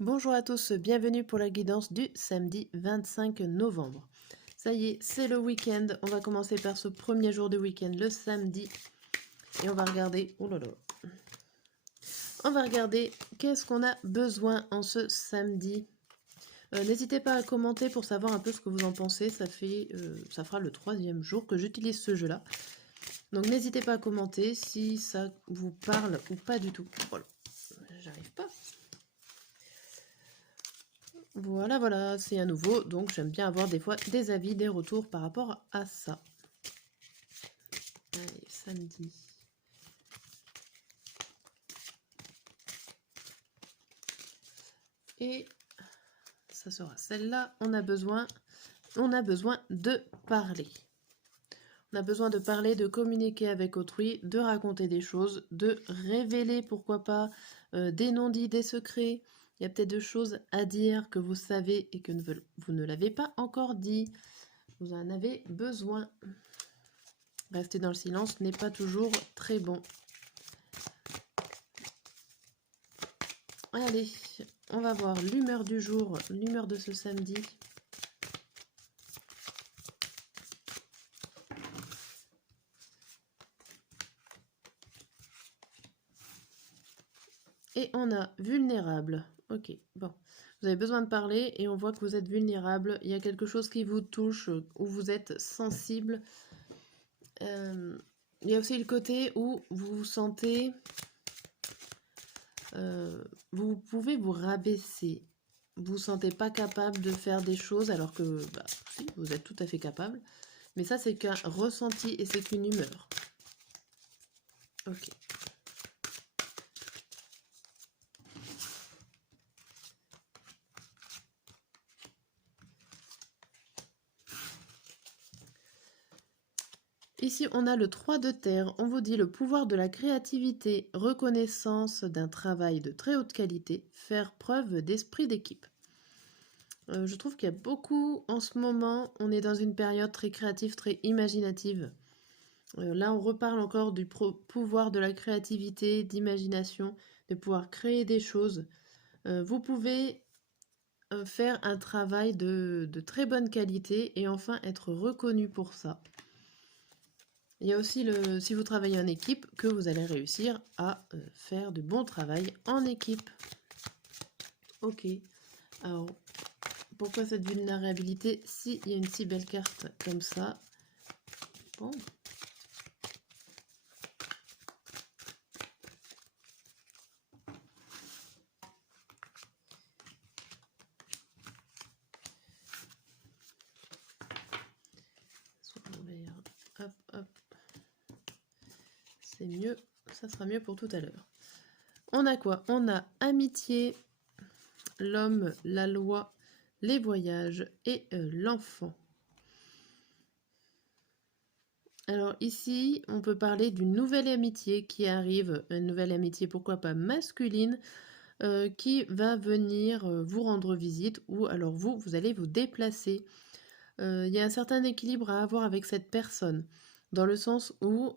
Bonjour à tous, bienvenue pour la guidance du samedi 25 novembre. Ça y est, c'est le week-end. On va commencer par ce premier jour de week-end, le samedi. Et on va regarder, oh là là, on va regarder qu'est-ce qu'on a besoin en ce samedi. N'hésitez pas à commenter pour savoir un peu ce que vous en pensez. Ça fera le 3e jour que j'utilise ce jeu-là. Donc n'hésitez pas à commenter si ça vous parle ou pas du tout. Voilà, j'arrive pas. Voilà, c'est à nouveau, donc j'aime bien avoir des fois des avis, des retours par rapport à ça. Allez, samedi. Et ça sera celle-là. On a besoin de parler. On a besoin de parler, de communiquer avec autrui, de raconter des choses, de révéler, pourquoi pas, des non-dits, des secrets. Il y a peut-être des choses à dire que vous savez et que vous ne l'avez pas encore dit. Vous en avez besoin. Rester dans le silence n'est pas toujours très bon. Allez, on va voir l'humeur du jour, l'humeur de ce samedi. Et on a vulnérable. Ok, bon. Vous avez besoin de parler et on voit que vous êtes vulnérable. Il y a quelque chose qui vous touche, où vous êtes sensible. Il y a aussi le côté où vous vous sentez... vous pouvez vous rabaisser. Vous vous sentez pas capable de faire des choses alors que si, vous êtes tout à fait capable. Mais ça, c'est qu'un ressenti et c'est qu'une humeur. Ok. Ici, on a le 3 de terre. On vous dit le pouvoir de la créativité, reconnaissance d'un travail de très haute qualité, faire preuve d'esprit d'équipe. Je trouve qu'il y a beaucoup, en ce moment, on est dans une période très créative, très imaginative. Là, on reparle encore du pouvoir de la créativité, d'imagination, de pouvoir créer des choses. Vous pouvez faire un travail de très bonne qualité et enfin être reconnu pour ça. Il y a aussi, si vous travaillez en équipe, que vous allez réussir à faire du bon travail en équipe. Ok. Alors, pourquoi cette vulnérabilité s'il y a une si belle carte comme ça? Bon. Hop, hop. C'est mieux. Ça sera mieux pour tout à l'heure. On a quoi? On a amitié, l'homme, la loi, les voyages et l'enfant. Alors ici, on peut parler d'une nouvelle amitié qui arrive, une nouvelle amitié, pourquoi pas masculine, qui va venir vous rendre visite ou alors vous allez vous déplacer. Il y a un certain équilibre à avoir avec cette personne, dans le sens où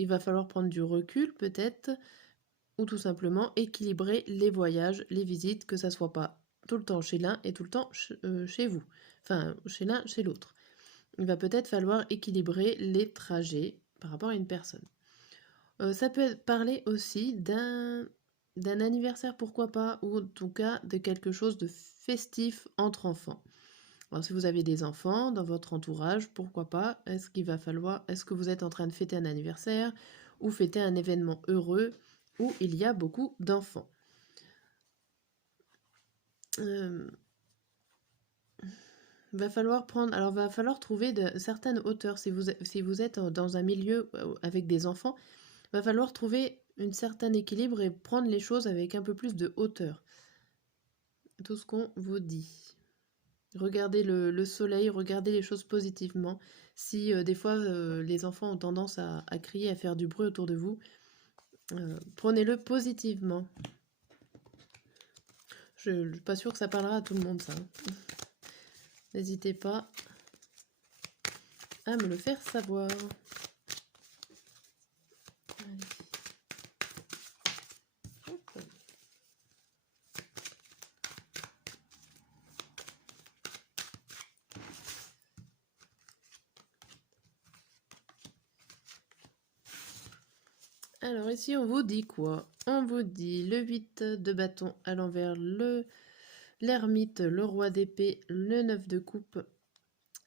il va falloir prendre du recul peut-être, ou tout simplement équilibrer les voyages, les visites, que ça soit pas tout le temps chez l'un et tout le temps chez vous, enfin chez l'un, chez l'autre. Il va peut-être falloir équilibrer les trajets par rapport à une personne. Ça peut parler aussi d'un anniversaire, pourquoi pas, ou en tout cas de quelque chose de festif entre enfants. Alors si vous avez des enfants dans votre entourage, pourquoi pas, est-ce que vous êtes en train de fêter un anniversaire ou fêter un événement heureux où il y a beaucoup d'enfants? Va falloir trouver de certaines hauteurs. Si vous êtes dans un milieu avec des enfants, va falloir trouver un certain équilibre et prendre les choses avec un peu plus de hauteur. Tout ce qu'on vous dit. Regardez le soleil, regardez les choses positivement. Si des fois les enfants ont tendance à crier, à faire du bruit autour de vous, prenez-le positivement. Je ne suis pas sûre que ça parlera à tout le monde, ça. N'hésitez pas à me le faire savoir. Alors ici, on vous dit quoi? On vous dit le 8 de bâton à l'envers, l'ermite, le roi d'épée, le 9 de coupe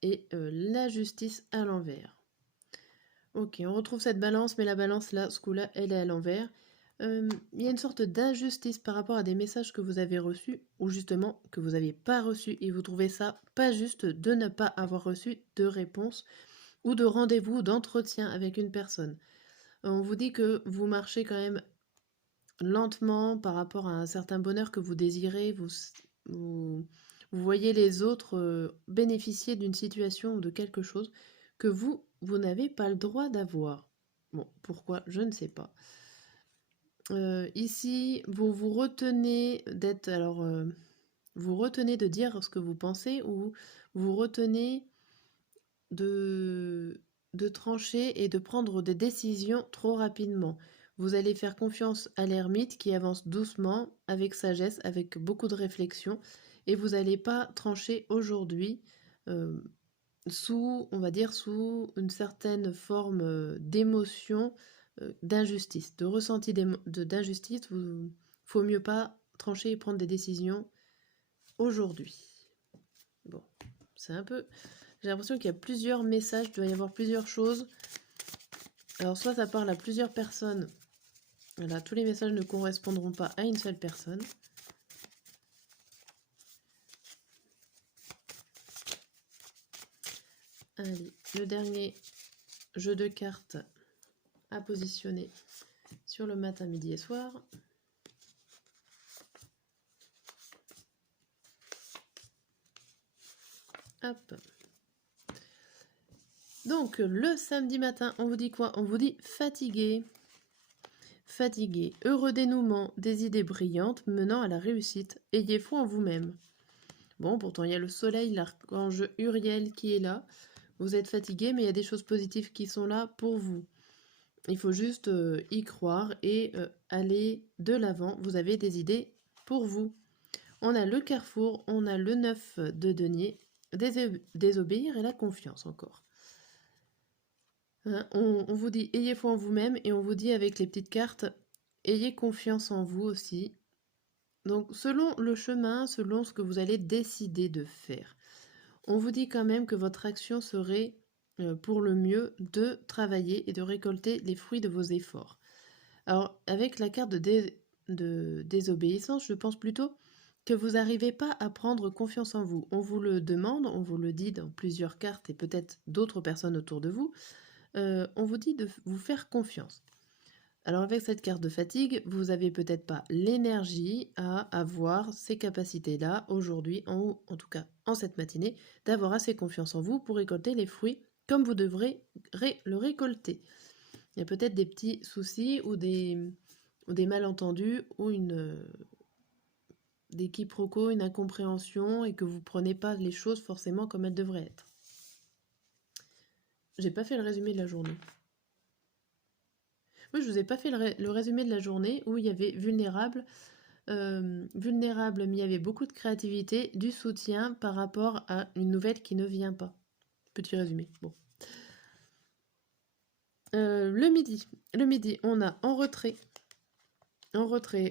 et la justice à l'envers. Ok, on retrouve cette balance, mais la balance là, ce coup-là, elle est à l'envers. Il y a une sorte d'injustice par rapport à des messages que vous avez reçus ou justement que vous n'aviez pas reçus et vous trouvez ça pas juste de ne pas avoir reçu de réponse ou de rendez-vous, d'entretien avec une personne. On vous dit que vous marchez quand même lentement par rapport à un certain bonheur que vous désirez, vous, vous voyez les autres bénéficier d'une situation ou de quelque chose que vous n'avez pas le droit d'avoir. Bon, pourquoi? Je ne sais pas. Ici, vous vous retenez d'être... Alors, vous retenez de dire ce que vous pensez ou vous retenez de, de trancher et de prendre des décisions trop rapidement. Vous allez faire confiance à l'ermite qui avance doucement, avec sagesse, avec beaucoup de réflexion, et vous n'allez pas trancher aujourd'hui euh, sous, on va dire, sous une certaine forme d'émotion, d'injustice, de ressenti d'injustice. Il faut mieux pas trancher et prendre des décisions aujourd'hui. Bon, c'est un peu... J'ai l'impression qu'il y a plusieurs messages, il doit y avoir plusieurs choses. Alors soit ça parle à plusieurs personnes. Voilà, tous les messages ne correspondront pas à une seule personne. Allez, le dernier jeu de cartes à positionner sur le matin, midi et soir. Hop. Donc, le samedi matin, on vous dit quoi? On vous dit fatigué. Fatigué, heureux dénouement, des idées brillantes menant à la réussite. Ayez foi en vous-même. Bon, pourtant, il y a le soleil, l'archange Uriel qui est là. Vous êtes fatigué, mais il y a des choses positives qui sont là pour vous. Il faut juste y croire et aller de l'avant. Vous avez des idées pour vous. On a le carrefour, on a le 9 de denier, désobéir et la confiance encore. Hein, on vous dit ayez foi en vous-même et on vous dit avec les petites cartes ayez confiance en vous aussi. Donc selon le chemin, selon ce que vous allez décider de faire, on vous dit quand même que votre action serait pour le mieux de travailler et de récolter les fruits de vos efforts. Alors avec la carte de désobéissance, je pense plutôt que vous n'arrivez pas à prendre confiance en vous. On vous le demande, on vous le dit dans plusieurs cartes et peut-être d'autres personnes autour de vous. On vous dit de vous faire confiance. Alors avec cette carte de fatigue, vous n'avez peut-être pas l'énergie à avoir ces capacités-là aujourd'hui, en tout cas en cette matinée, d'avoir assez confiance en vous pour récolter les fruits comme vous devrez le récolter. Il y a peut-être des petits soucis ou des malentendus ou des quiproquos, une incompréhension et que vous ne prenez pas les choses forcément comme elles devraient être. J'ai pas fait le résumé de la journée. Oui, je vous ai pas fait le résumé de la journée où il y avait vulnérable, mais il y avait beaucoup de créativité, du soutien par rapport à une nouvelle qui ne vient pas. Petit résumé. Bon. Le midi, on a en retrait,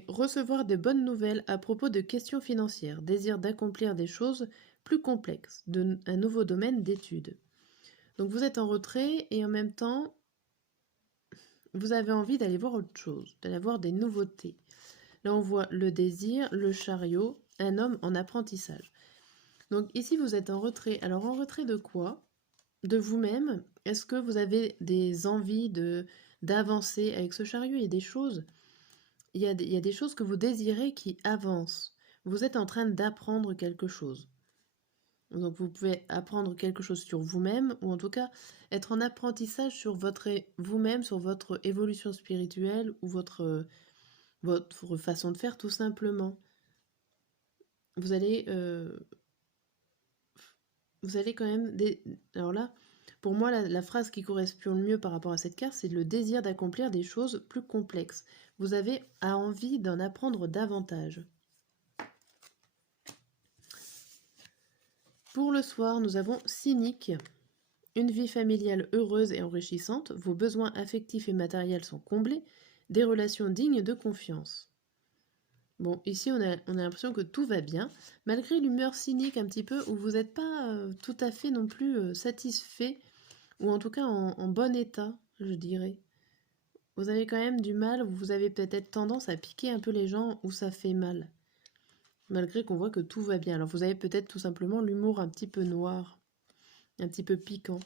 recevoir de bonnes nouvelles à propos de questions financières, désir d'accomplir des choses plus complexes, un nouveau domaine d'étude. Donc vous êtes en retrait et en même temps, vous avez envie d'aller voir autre chose, d'aller voir des nouveautés. Là, on voit le désir, le chariot, un homme en apprentissage. Donc ici, vous êtes en retrait. Alors en retrait de quoi? De vous-même? Est-ce que vous avez des envies d'avancer avec ce chariot? Il y a des choses, il y a des choses que vous désirez qui avancent. Vous êtes en train d'apprendre quelque chose. Donc vous pouvez apprendre quelque chose sur vous-même, ou en tout cas être en apprentissage sur vous-même, sur votre évolution spirituelle ou votre façon de faire tout simplement. Vous allez quand même... Alors là, pour moi, la phrase qui correspond le mieux par rapport à cette carte, c'est le désir d'accomplir des choses plus complexes. Vous avez envie d'en apprendre davantage. Pour le soir, nous avons cynique. Une vie familiale heureuse et enrichissante, vos besoins affectifs et matériels sont comblés, des relations dignes de confiance. Bon, ici, on a l'impression que tout va bien, malgré l'humeur cynique un petit peu, où vous n'êtes pas tout à fait non plus satisfait, ou en tout cas en bon état, je dirais. Vous avez quand même du mal, vous avez peut-être tendance à piquer un peu les gens où ça fait mal, malgré qu'on voit que tout va bien. Alors vous avez peut-être tout simplement l'humour un petit peu noir, un petit peu piquant.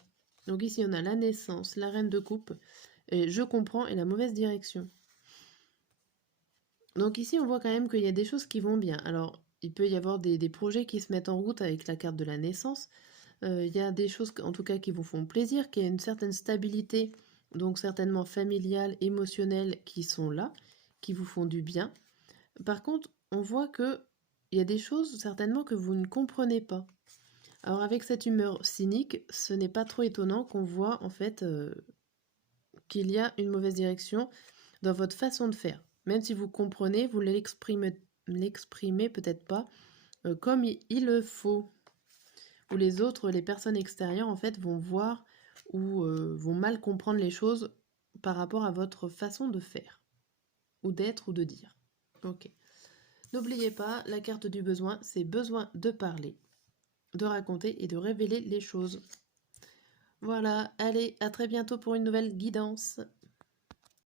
Donc ici, on a la naissance, la reine de coupe, et je comprends, et la mauvaise direction. Donc ici, on voit quand même qu'il y a des choses qui vont bien. Alors, il peut y avoir des projets qui se mettent en route avec la carte de la naissance. Il y a des choses, en tout cas, qui vous font plaisir, qu'il y a une certaine stabilité, donc certainement familiale, émotionnelle, qui sont là, qui vous font du bien. Par contre, on voit que il y a des choses, certainement, que vous ne comprenez pas. Alors, avec cette humeur cynique, ce n'est pas trop étonnant qu'on voit, en fait, qu'il y a une mauvaise direction dans votre façon de faire. Même si vous comprenez, vous l'exprimez peut-être pas comme il le faut. Ou les autres, les personnes extérieures, en fait, vont voir ou vont mal comprendre les choses par rapport à votre façon de faire, ou d'être, ou de dire. Ok. N'oubliez pas, la carte du besoin, c'est besoin de parler, de raconter et de révéler les choses. Voilà, allez, à très bientôt pour une nouvelle guidance.